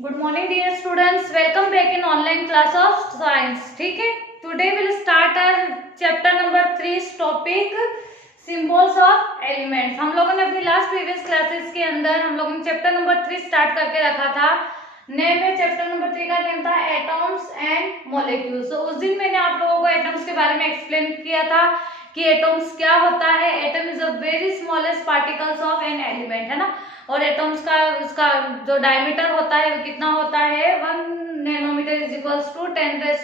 Good morning dear students, welcome back in online class of science. ठीक है, today will start our chapter number 3 topic symbols of elements. हम लोगों ने अपनी last previous classes के अंदर हम लोगों ने चैप्टर नंबर 3 स्टार्ट करके रखा था। नेम में चैप्टर नंबर 3 का नेम था एटॉम्स एंड मॉलिक्यूल्स। तो उस दिन मैंने आप लोगों को एटॉम्स के बारे में एक्सप्लेन किया था कि एटॉम्स क्या होता है। Atom is a very smallest particles of an element, है ना। और एटॉम्स का उसका जो डायमीटर होता है वो कितना होता है, 1 nanometre is equals to 10⁻⁹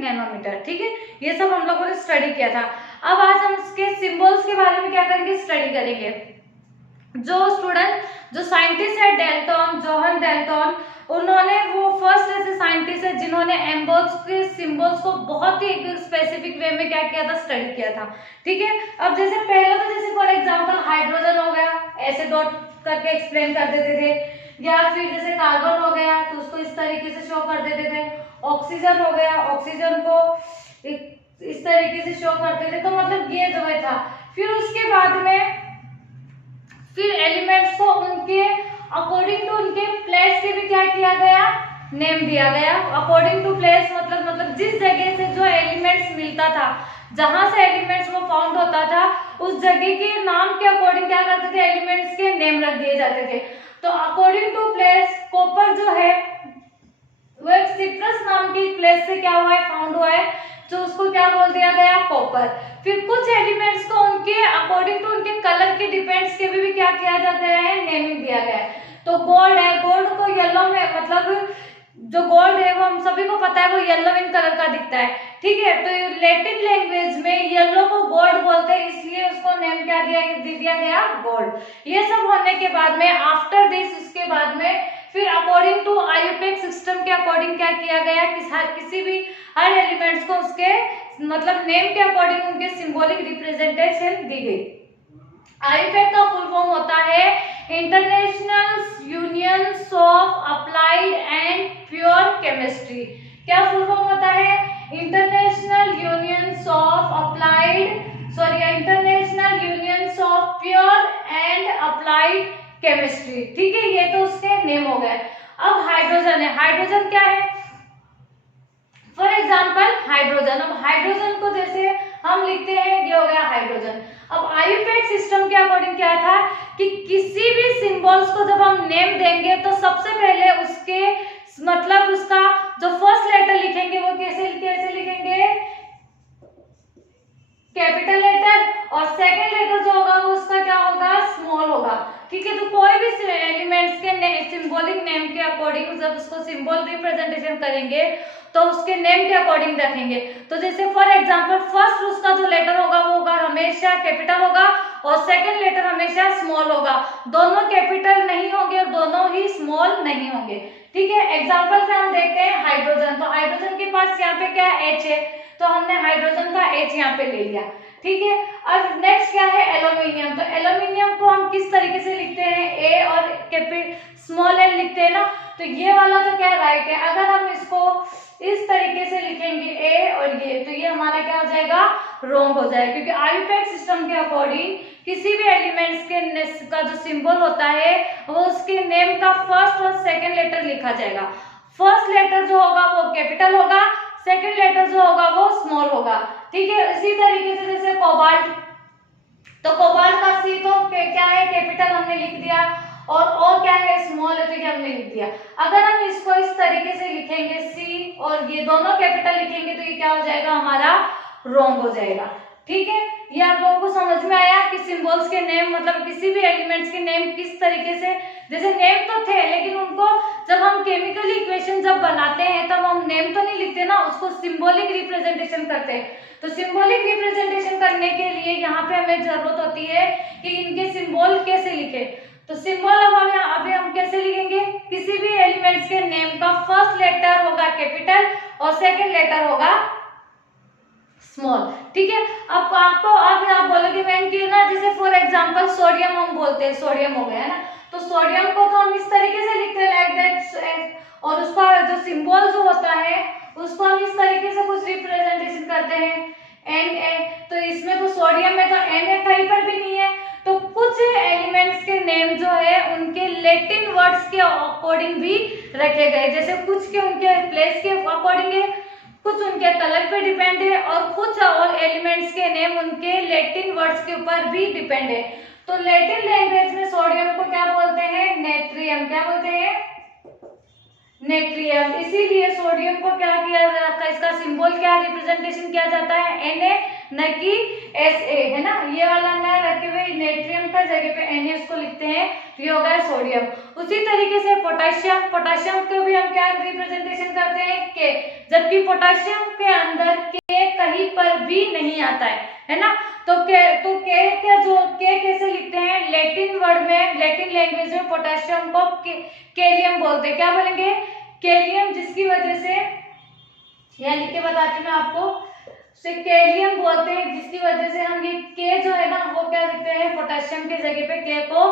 nanometre. ठीक है, ये सब हम लोगों ने स्टडी किया था। अब आज हम इसके सिंबल्स के बारे में क्या करेंगे, स्टडी करेंगे। जो साइंटिस्ट है डेल्टन, जोहन डेल्टन, उन्होंने वो फर्स्ट ऐसे साइंटिस्ट है जिन्होंने एम्बल्स के सिंबल्स को बहुत ही एक स्पेसिफिक वे में क्या किया था, स्टडी किया था। ठीक है, अब जैसे पहले तो जैसे फॉर एग्जांपल हाइड्रोजन हो गया, ऐसे डॉट करके एक्सप्लेन कर देते थे, या फिर जैसे कार्बन हो गया तो उसको इस तरीके से शो कर देते थे। ऑक्सीजन हो गया, ऑक्सीजन को इस तरीके से शो करते थे। तो मतलब ये जो है था। फिर उसके बाद में फिर एलिमेंट्स को उनके अकॉर्डिंग टू उनके प्लेस के भी क्या किया गया, नेम दिया गया। अकॉर्डिंग टू प्लेस मतलब जिस जगह से जो एलिमेंट्स मिलता था, जहां से एलिमेंट्स वो फाउंड होता था, उस जगह के नाम के अकॉर्डिंग क्या करते थे, एलिमेंट्स के नेम रख दिए जाते थे। तो अकॉर्डिंग टू प्लेस कॉपर जो है वो एक सिट्रस नाम की प्लेस से क्या हुआ है, फाउंड हुआ है, तो उसको क्या बोल दिया गया, कॉपर। फिर कुछ एलिमेंट्स को उनके अकॉर्डिंग टू उनके कलर के डिपेंड्स के भी क्या किया जाता है, नेमिंग दिया गया है। तो गोल्ड है, गोल्ड को येलो में मतलब जो गोल्ड है वो हम सभी को पता है वो येलो इन कलर का दिखता है। ठीक है, तो लैटिन लैंग्वेज में येलो को गोल्ड बोलते हैं, इसलिए उसको नेम क्या दिया गया, गोल्ड। ये सब होने के बाद में आफ्टर दिस उसके बाद में फिर अकॉर्डिंग टू आईयूपैक सिस्टम के अकॉर्डिंग क्या किया गया कि किसी भी हर एलिमेंट्स को उसके मतलब नेम के अकॉर्डिंग उनके सिंबॉलिक रिप्रेजेंटेशन दी गई। आईयूपैक का फुल फॉर्म होता है international unions of applied and pure chemistry. क्या फुल फॉर्म होता है, international unions of pure and applied chemistry. ठीक है, ये तो उसके नेम हो गए। अब हाइड्रोजन है, हाइड्रोजन क्या है, फॉर एग्जाम्पल हाइड्रोजन। अब हाइड्रोजन को जैसे हम लिखते हैं, ये हो गया हाइड्रोजन। अब आईयूपैक सिस्टम के अकॉर्डिंग क्या था कि किसी भी सिंबल्स को जब हम नेम देंगे तो सबसे पहले उसके मतलब उसका जो फर्स्ट लेटर लिखेंगे वो कैसे लिखेंगे, कैपिटल लेटर, और सेकंड लेटर जो होगा वो उसका क्या होगा, स्मॉल होगा। ठीक है, तो कोई भी एलिमेंट्स के सिंबॉलिक नेम के अकॉर्डिंग जब उसको सिंबल रिप्रेजेंटेशन करेंगे तो उसके नेम के अकॉर्डिंग रखेंगे। तो जैसे फॉर एग्जांपल फर्स्ट उसका जो लेटर होगा वो होगा हमेशा कैपिटल होगा और सेकंड लेटर हमेशा स्मॉल होगा। दोनों कैपिटल नहीं होंगे और दोनों ही स्मॉल नहीं होंगे। ठीक है, एग्जांपल से हम देखते हैं हाइड्रोजन। तो हाइड्रोजन के पास यहाँ पे क्या H है, तो हमने हाइड्रोजन का H यहाँ पे ले लिया। ठीक है, अब नेक्स्ट क्या है, एल्यूमिनियम। तो एल्यूमिनियम को हम किस तरीके से लिखते हैं, ए और स्मॉल एल लिखते हैं ना। तो ये वाला तो क्या राइट है, अगर हम इसको इस तरीके से लिखेंगे ए और ये, तो ये हमारा क्या हो जाएगा, रॉन्ग हो जाएगा। क्योंकि आईयूपैक सिस्टम के अकॉर्डिंग किसी भी एलिमेंट्स के का जो सिंबल होता है वो उसके नेम का फर्स्ट और सेकंड लेटर लिखा जाएगा। फर्स्ट लेटर जो होगा वो कैपिटल होगा, सेकंड लेटर जो होगा वो स्मॉल होगा। ठीक है, इसी तरीके से जैसे कोबाल्ट, तो कोबाल्ट का सी तो क्या है, कैपिटल हमने लिख दिया, और ओ क्या है, स्मॉल है, तो ये हमने लिख दिया। अगर हम इसको इस तरीके से लिखेंगे सी और ये दोनों कैपिटल लिखेंगे तो ये क्या हो जाएगा, हमारा रॉन्ग हो जाएगा। ठीक है, ये आप लोगों को समझ में आया कि सिंबल्स के नेम मतलब किसी भी एलिमेंट्स के नेम किस तरीके से, जैसे नेम तो थे लेकिन उनको जब हम केमिकल इक्वेशन जब बनाते हैं तब हम नेम तो नहीं लिखते ना, उसको सिंबॉलिक रिप्रेजेंटेशन करते हैं। तो सिंबॉलिक रिप्रेजेंटेशन करने के लिए यहाँ पे हमें जरूरत होती है कि इनके सिंबल कैसे लिखे। तो सिंबल अब हम कैसे लिखेंगे, किसी भी एलिमेंट्स के नेम का फर्स्ट लेटर होगा कैपिटल और सेकंड लेटर होगा स्मॉल। ठीक है, अब आपको अब आप बोलोगे मैम कि ना जैसे फॉर एग्जांपल सोडियम हम बोलते हैं, सोडियम हो गया है ना, तो सोडियम को तो हम इस तरीके से लिखते हैं लाइक दैट, और उसका जो सिंबल जो होता है उसको हम इस तरीके से कुछ रिप्रेजेंटेशन करते हैं Na। तो इसमें तो सोडियम में तो Na कहीं पर भी नहीं है। तो कुछ एलिमेंट्स के नेम जो है उनके लैटिन वर्ड्स के अकॉर्डिंग भी रखे गए। जैसे कुछ के उनके प्लेस के अकॉर्डिंग है, कुछ उनके कलर पे डिपेंड है, और कुछ और एलिमेंट्स के नेम उनके लैटिन वर्ड्स के ऊपर भी डिपेंड है। तो लैटिन लैंग्वेज में सोडियम को क्या बोलते हैं? नेट्रियम। क्या बोलते हैं? नेट्रियम। इसीलिए सोडियम को क्या किया जाता है, इसका सिंबल क्या रिप्रेजेंटेशन किया जाता है? Na, न कि Sa, है ना। ये वाला ना रखे हुए नेट्रियम का जगह पे Na उसको लिखते हैं, तो ये होगा सोडियम। उसी तरीके से पोटेशियम, पोटेशियम को भी हम क्या रिप्रेजेंटेशन करते हैं? K, जबकि पोटेशियम के अंदर K कहीं पर भी नहीं आता है ना। तो K का जो K कैसे लिखते हैं? लैटिन वर्ड में, लैटिन लैंग्वेज में पोटेशियम को केलियम बोलते हैं। क्या बोलेंगे? केलियम, जिसकी वजह से यहाँ लिख के बताती हूँ मैं आपको, केलियम बोलते हैं, जिसकी वजह से हम ये के जो है ना वो क्या लिखते हैं? पोटेशियम के जगह पे के को,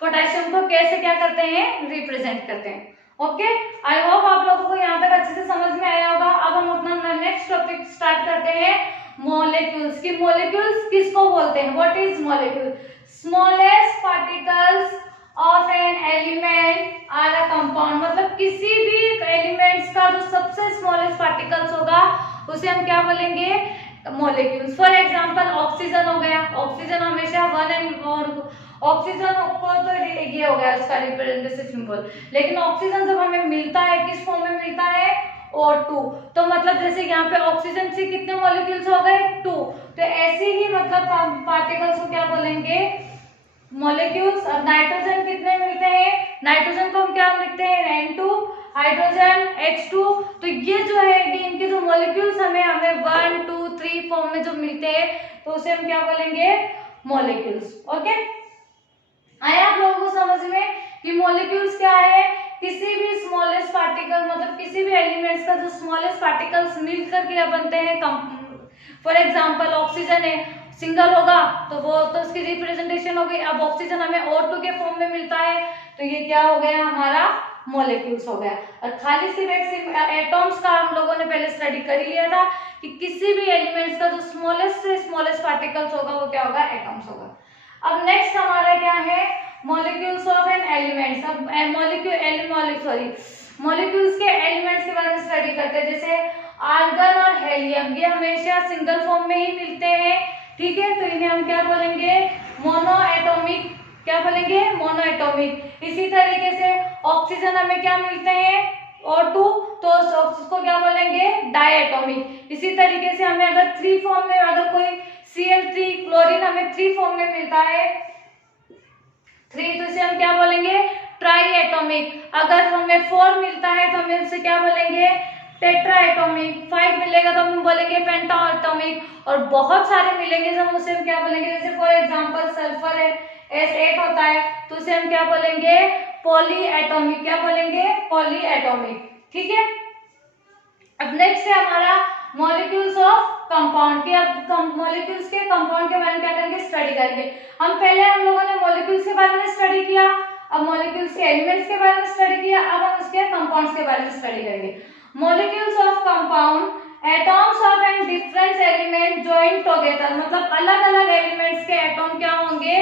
पोटेशियम को के से क्या करते हैं? रिप्रेजेंट करते हैं। ओके, आई होप आप लोगों को यहाँ तक अच्छे से समझ में आया होगा। अब हम अपना नेक्स्ट टॉपिक स्टार्ट करते हैं, मॉलिक्यूल्स की। मॉलिक्यूल्स किसको बोलते हैं? What is molecule? Smallest particles of an element are a compound. मतलब किसी भी एलिमेंट्स का जो सबसे स्मॉलेस्ट पार्टिकल्स होगा उसे हम क्या बोलेंगे? मॉलिक्यूल्स। फॉर एग्जांपल ऑक्सीजन हो गया, ऑक्सीजन हमेशा वन एंड ऑक्सीजन को तो ये हो गया उसका रिप्रेजेंटेटिव सिंबल, लेकिन ऑक्सीजन जब हमें मिलता है किस फॉर्म में मिलता है? O2। तो मतलब जैसे यहाँ पे ऑक्सीजन से कितने मॉलिक्यूल्स हो गए? 2। तो ऐसे ही मतलब पार्टिकल्स को क्या बोलेंगे? मॉलिक्यूल्स। अब नाइट्रोजन कितने मिलते हैं? नाइट्रोजन को हम क्या लिखते हैं? N2, hydrogen H2। तो ये जो है इनके जो मॉलिक्यूल्स हमें 1, 2, 3 फॉर्म में जो मिलते हैं तो उसे हम क्या बोलेंगे? मॉलिक्यूल्स। ओके, आया आप लोगों को समझ में कि मॉलिक्यूल्स क्या है? किसी भी स्मॉलेस्ट पार्टिकल, मतलब किसी भी एलिमेंट्स का जो स्मॉलेस्ट पार्टिकल्स मिलकर के बनते हैं। फॉर एग्जांपल ऑक्सीजन है, सिंगल होगा तो वो तो उसकी रिप्रेजेंटेशन हो गई। अब ऑक्सीजन हमें O2 के फॉर्म में मिलता है तो ये क्या हो गया? हमारा मॉलिक्यूल्स हो गया। और खाली सिर्फ एटॉम्स का हम लोगों ने पहले स्टडी कर ही लिया था कि किसी भी एलिमेंट्स का जो स्मॉलेस्ट से स्मॉलेस्ट पार्टिकल्स होगा वो क्या होगा? एटॉम्स होगा। अब नेक्स्ट हमारा क्या है? Molecules of an elements. अब मॉलिक्यूल्स के एलिमेंट्स के बारे में स्टडी करते हैं। जैसे आर्गन और हेलियम, ये हमेशा सिंगल फॉर्म में ही मिलते हैं, ठीक है। तो इन्हें हम क्या बोलेंगे? Mono atomic. क्या बोलेंगे? Mono atomic. इसी तरीके से ऑक्सीजन हमें क्या मिलते हैं? O2, तो उसको क्या बोलेंगे? डायएटॉमिक। इसी तरीके से हमें अगर 3 फॉर्म में, अगर कोई Cl3 क्लोरीन हमें 3 फॉर्म में मिलता है 3, तो इसे हम क्या बोलेंगे? Try atomic. अगर हमें 4 मिलता है तो हमें उसे क्या बोलेंगे? Tetra atomic. 5 मिलेगा तो हम बोलेंगे पेंटा एटॉमिक। और बहुत सारे मिलेंगे तो हम उसे हम क्या बोलेंगे? जैसे फॉर एग्जांपल सल्फर है, S8 होता है तो उसे हम क्या बोलेंगे? Poly atomic. क्या बोलेंगे? पॉली एटॉमिक, ठीक है। अब नेक्स्ट है हमारा मॉलिक्यूल्स ऑफ कंपाउंड की। अब मॉलिक्यूल्स के कंपाउंड के बारे में क्या करेंगे? स्टडी करेंगे। हम लोगों ने मॉलिक्यूल्स के बारे में स्टडी किया, अब मॉलिक्यूल्स के एलिमेंट्स के बारे में स्टडी किया, अब हम उसके कंपाउंड्स के बारे में स्टडी करेंगे। Molecules of compound, atoms of an different element joint together. मतलब अलग अलग एलिमेंट्स के एटॉम क्या होंगे?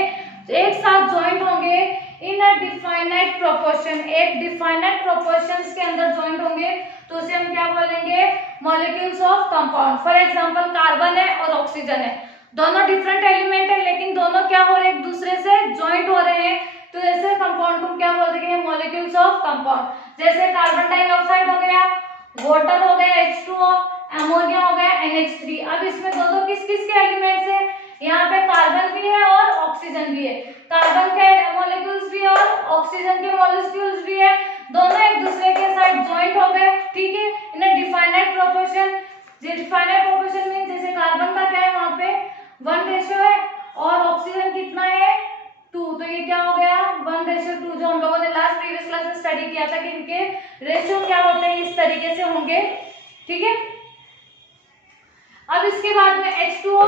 एक साथ जॉइंट होंगे इन अ डिफाइनाइट प्रोपोर्शन। एक डिफाइनाइट प्रोपोर्शंस के अंदर जॉइंट होंगे तो उसे हम क्या बोलेंगे? Molecules of compound. For example carbon है और ऑक्सीजन है, दोनों डिफरेंट एलिमेंट है लेकिन दोनों क्या हो रहे हैं? एक दूसरे से जॉइंट हो रहे हैं, तो ऐसे कंपाउंड को क्या बोल देंगे? Molecules of compound. जैसे कार्बन डाइऑक्साइड हो गया, वाटर हो गया H2O, अमोनिया हो गया NH3। अब इसमें दो किस किस के एलिमेंट्स है? यहाँ पे कार्बन भी है और ऑक्सीजन भी है। कार्बन के मॉलिक्यूल्स भी है और ऑक्सीजन के मॉलिक्यूल्स भी है, दोनों एक दूसरे के साथ जॉइंट हो गए, ठीक है, in a definite proportion. Definite proportion means जैसे कार्बन का क्या है? वहां पे 1 रेशियो है और ऑक्सीजन कितना है? 2। तो ये क्या हो गया? 1:2, जो हम लोगों ने लास्ट प्रीवियस क्लास में स्टडी किया था कि इनके रेशियो क्या होते हैं, इस तरीके से होंगे, ठीक है। अब इसके बाद में H2O,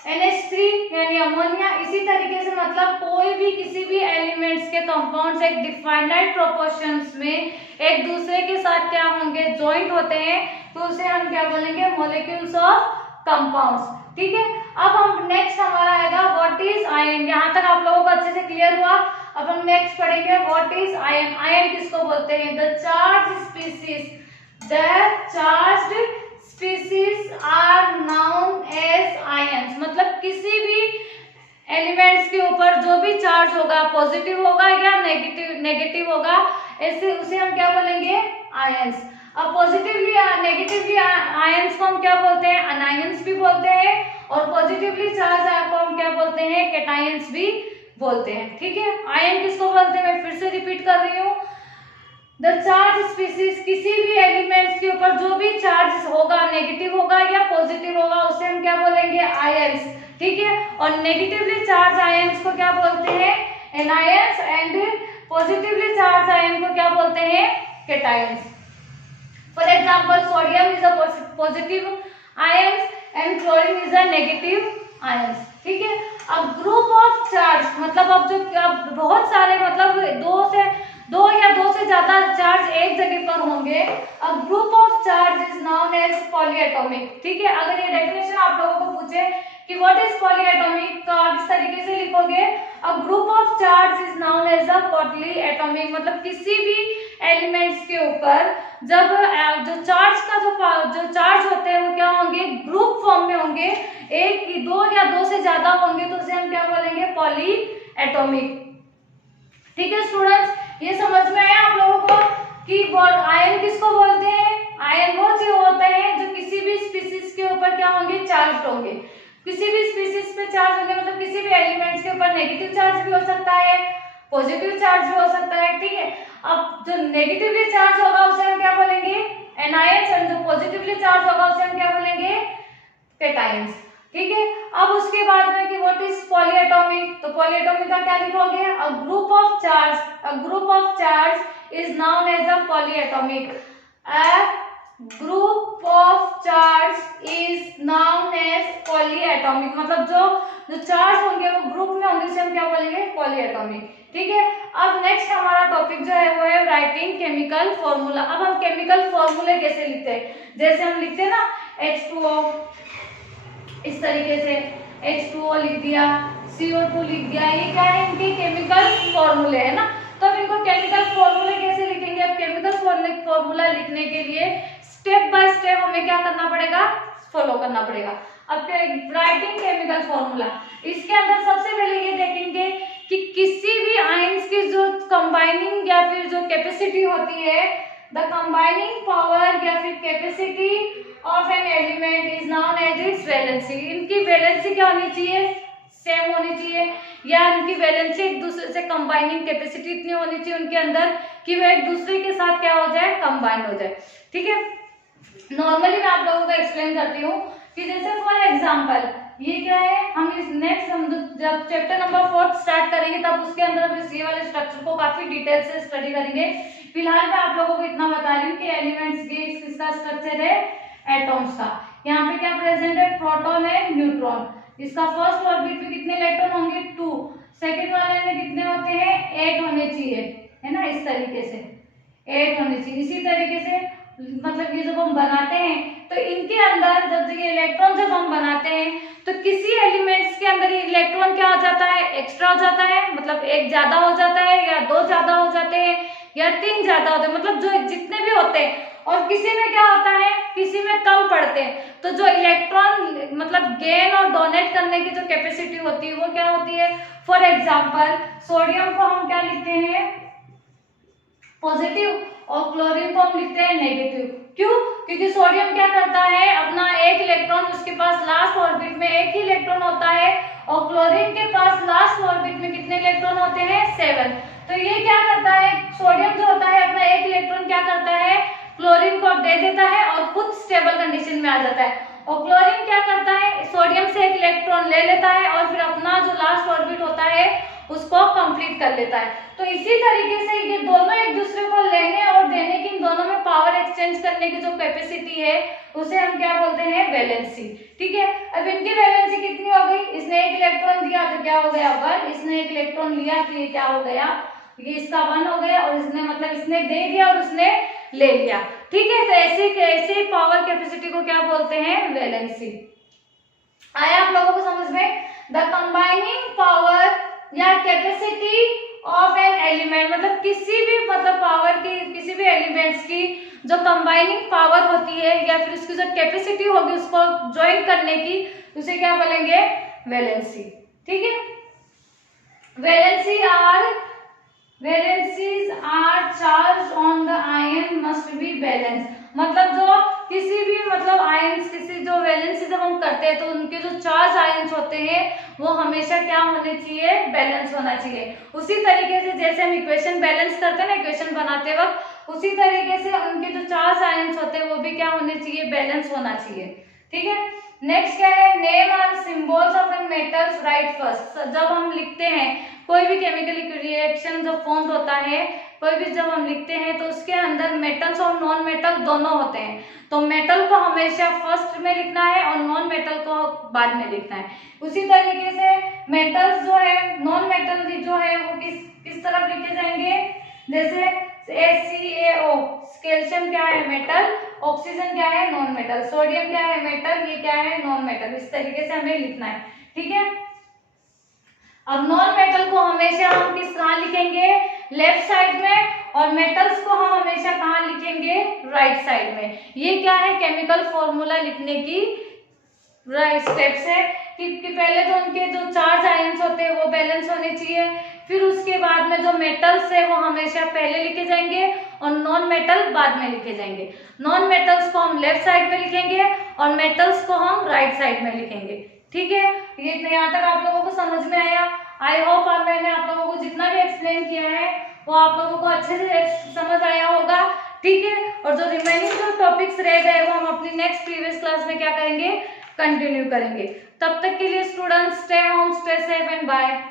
NH3 यानी अमोनिया। इसी तरीके से मतलब कोई भी किसी भी एलिमेंट्स के कंपाउंड्स एक डिफाइनाइट प्रोपोर्शंस में एक दूसरे के साथ क्या होंगे? जॉइंट होते हैं, तो उसे हम क्या बोलेंगे? मॉलिक्यूल्स ऑफ कंपाउंड्स, ठीक है। अब हम नेक्स्ट हमारा आएगा व्हाट इज आयन। यहाँ तक आप लोगों को अच्छे से क्लियर हुआ। अब हम नेक्स्ट पढ़ेंगे व्हाट इज आयन। आयन किसको बोलते हैं? The charge species, the charged species are known as ions. मतलब किसी भी एलिमेंट्स के ऊपर जो भी चार्ज होगा, पॉजिटिव होगा या नेगेटिव होगा, ऐसे उसे हम क्या बोलेंगे? आयंस। अब पॉजिटिवली नेगेटिवली आयंस को हम क्या बोलते हैं? अनायंस भी बोलते हैं, और पॉजिटिवली चार्ज को हम क्या बोलते हैं? कैटायंस भी बोलते हैं। ठीक है, आयन किसको बोलते हैं? मैं फिर से रिपीट कर रही हूँ, द चार्ज स्पीसीज, किसी भी एलिमेंट्स के ऊपर जो भी चार्ज होगा, नेगेटिव होगा या पॉजिटिव होगा, उसे हम क्या बोलेंगे? आयंस। ठीक है, और नेगेटिवली चार्ज आयंस को क्या बोलते हैं? Anions, and positively charge ion को क्या बोलते हैं? Cations. For example, sodium is a positive ions and chlorine is a negative ions. ठीक है, अब ग्रुप ऑफ चार्ज, मतलब अब बहुत सारे, मतलब दो या दो से ज्यादा चार्ज एक जगह पर होंगे। A group of charge is known as polyatomic. ठीक है, अगर ये डेफिनेशन आप लोगों को पूछे कि व्हाट इज पॉलीएटॉमिक, तो आप इस तरीके से लिखोगे, a group of charge is known as a polyatomic. मतलब किसी भी एलिमेंट्स के ऊपर जब जो चार्ज का जो चार्ज होते हैं वो क्या होंगे? ग्रुप फॉर्म में होंगे, एक, दो या दो से ज्यादा होंगे, तो उसे हम क्या बोलेंगे? पॉलीएटॉमिक। ठीक है स्टूडेंट्स, ये समझ में आया आप लोगों को कि आयन किसको बोलते हैं? आयन वो चीज होते हैं जो किसी भी स्पीसीज के ऊपर क्या होंगे? चार्ज होंगे। किसी भी स्पीसीज पे चार्ज होंगे, मतलब किसी भी एलिमेंट्स के ऊपर नेगेटिव चार्ज भी हो सकता है, पॉजिटिव चार्ज भी हो सकता है। ठीक है, अब जो नेगेटिवली चार्ज होगा उसे हम क्या बोलेंगे? एनायंस, और जो पॉजिटिवली चार्ज होगा उसे हम क्या बोलेंगे? कैटायंस। ठीक है, अब उसके बाद में कि व्हाट इज पॉलीएटॉमिक, तो पॉलीएटॉमिक का क्या लिखोगे? A group of charge is known as a polyatomic. A group of charge is known as polyatomic. मतलब जो चार्ज होंगे वो ग्रुप में होंगे, उसे हम क्या बोलेंगे? पॉलीएटॉमिक। ठीक है, अब नेक्स्ट हमारा टॉपिक जो है वो है राइटिंग केमिकल फॉर्मूला। अब हम केमिकल फॉर्मूले कैसे लिखते हैं? जैसे हम लिखते हैं ना H2O, इस तरीके से H2O लिख दिया, CO2 लिख दिया, ये क्या है? इनके केमिकल फॉर्मूले है ना। तो अब इनको केमिकल फॉर्मूले कैसे लिखेंगे? अब केमिकल फॉर्मूला लिखने के लिए स्टेप बाय स्टेप हमें क्या करना पड़ेगा? फॉलो करना पड़ेगा। अब राइटिंग केमिकल फॉर्मूला, इसके अंदर सबसे पहले ये देखेंगे कि किसी भी आयंस की जो कंबाइनिंग या फिर जो कैपेसिटी होती है, द कंबाइनिंग पावर या फिर capacity of an element is known as its valency. इनकी वैलेंसी क्या होनी चाहिए? सेम होनी चाहिए, या इनकी वैलेंसी एक दूसरे से कंबाइनिंग कैपेसिटी इतनी होनी चाहिए उनके अंदर कि वो एक दूसरे के साथ क्या हो जाए? कंबाइन हो जाए। ठीक है, नॉर्मली मैं आप लोगों को एक्सप्लेन करती हूँ कि जैसे फॉर एग्जांपल ये क्या है, हम इस नेक्स्ट हम जब चैप्टर नंबर 4 स्टार्ट करेंगे तब उसके अंदर हम इस ये वाले स्ट्रक्चर को काफी डिटेल से स्टडी करेंगे। फिलहाल मैं आप लोगों को इतना बता रही हूँ कि एलिमेंट्स के किसका स्ट्रक्चर है? एटॉम्स का। यहाँ पे क्या प्रेजेंट है? Proton and neutron. इसका फर्स्ट ऑर्बिट में कितने इलेक्ट्रॉन होंगे? 2। सेकेंड वाले में कितने होते हैं? 8 होने चाहिए, है ना, इस तरीके से 8 होने चाहिए। इसी तरीके से मतलब ये जब हम बनाते हैं तो इनके अंदर जब ये इलेक्ट्रॉन जब हम बनाते हैं तो किसी एलिमेंट्स के अंदर इलेक्ट्रॉन क्या हो जाता है? एक्स्ट्रा हो जाता है, मतलब एक ज्यादा हो जाता है, या 2 ज्यादा हो जाते हैं, या 3 ज्यादा होते हैं, मतलब जो जितने भी होते हैं। और किसी में क्या होता है? किसी में कम पड़ते हैं। तो जो इलेक्ट्रॉन मतलब गेन और डोनेट करने की जो कैपेसिटी होती है वो क्या होती है? फॉर एग्जाम्पल सोडियम को हम क्या लिखते हैं? पॉजिटिव, और क्लोरीन को हम लिखते हैं नेगेटिव। क्यों? क्योंकि सोडियम क्या करता है? अपना एक इलेक्ट्रॉन, उसके पास लास्ट ऑर्बिट में एक ही इलेक्ट्रॉन होता है, और क्लोरीन के पास लास्ट ऑर्बिट में कितने इलेक्ट्रॉन होते हैं? 7। तो ये क्या करता है? सोडियम जो होता है अपना एक इलेक्ट्रॉन क्या करता है? क्लोरीन को दे देता है और खुद स्टेबल कंडीशन में आ जाता है। और क्लोरीन क्या करता है? सोडियम से एक इलेक्ट्रॉन ले लेता है और फिर अपना जो लास्ट ऑर्बिट होता है उसको कंप्लीट कर लेता है। तो इसी तरीके से ये दोनों एक दूसरे को लेने और देने की, इन दोनों में पावर एक्सचेंज करने की जो कैपेसिटी है उसे हम क्या बोलते हैं? वैलेंसी। ठीक है, अब इनकी वैलेंसी कितनी हो गई? इसने एक इलेक्ट्रॉन दिया तो क्या हो गया? 1। इसने एक इलेक्ट्रॉन लिया तो ये क्या हो गया? ये इसका 1 हो गया, और इसने मतलब इसने दे दिया और उसने ले लिया। ठीक है, तो ऐसे पावर कैपेसिटी को क्या बोलते हैं? वैलेंसी। आया आप लोगों को समझ में? द कंबाइनिंग पावर या कैपेसिटी ऑफ एन एलिमेंट, मतलब किसी भी मतलब पावर की, किसी भी एलिमेंट्स की जो कंबाइनिंग पावर होती है या फिर उसकी जो कैपेसिटी होगी उसको ज्वाइन करने की, उसे क्या बोलेंगे, वैलेंसी। ठीक है, valencies are charge on the ion must be balance, मतलब जो किसी भी मतलब आयंस, किसी जो वैलेंसी जब हम करते हैं तो उनके जो चार्ज आयंस होते हैं वो हमेशा क्या होने चाहिए, बैलेंस होना चाहिए। उसी तरीके से जैसे हम इक्वेशन बैलेंस करते हैं ना इक्वेशन बनाते वक्त, उसी तरीके से उनके जो चार्ज आयंस होते हैं वो भी क्या होने चाहिए, बैलेंस होना चाहिए। ठीक है, नेक्स्ट क्या है, नेम और symbols of the metals right first. जब हम लिखते हैं कोई भी केमिकल रिएक्शन जब फॉर्म होता है, कोई भी जब हम लिखते हैं तो उसके अंदर मेटल्स और नॉन मेटल दोनों होते हैं, तो मेटल को हमेशा फर्स्ट में लिखना है और नॉन मेटल को बाद में लिखना है। उसी तरीके से मेटल्स जो है, नॉन मेटल जो है वो किस तरफ लिखे जाएंगे, जैसे ACAO, कैल्शियम क्या है, मेटल, ऑक्सीजन क्या है, नॉन मेटल, सोडियम क्या है, मेटल, ये क्या है, नॉन मेटल, इस तरीके से हमें लिखना है। ठीक है, अब नॉन मेटल को हमेशा हम कहाँ लिखेंगे, लेफ्ट साइड में, और मेटल्स को हम हमेशा कहाँ लिखेंगे, राइट साइड में। ये क्या है, केमिकल फॉर्मूला लिखने की स्टेप्स है कि पहले तो उनके जो चार्ज आयंस होते हैं वो बैलेंस होने चाहिए, फिर उसके बाद में जो मेटल्स है वो हमेशा पहले लिखे जाएंगे और नॉन मेटल बाद में लिखे जाएंगे। नॉन मेटल्स को हम लेफ्ट साइड में लिखेंगे और मेटल्स को हम राइट साइड में लिखेंगे। ठीक है, ये यहाँ तक आप लोगों को समझ में आया। आई होप मैंने आप लोगों को जितना भी एक्सप्लेन किया है वो आप लोगों को अच्छे से समझ आया होगा। ठीक है, और जो रिमेनिंग जो टॉपिक्स रह गए वो हम अपनी नेक्स्ट प्रीवियस क्लास में क्या करेंगे, कंटिन्यू करेंगे। तब तक के लिए students, stay home, stay safe and bye.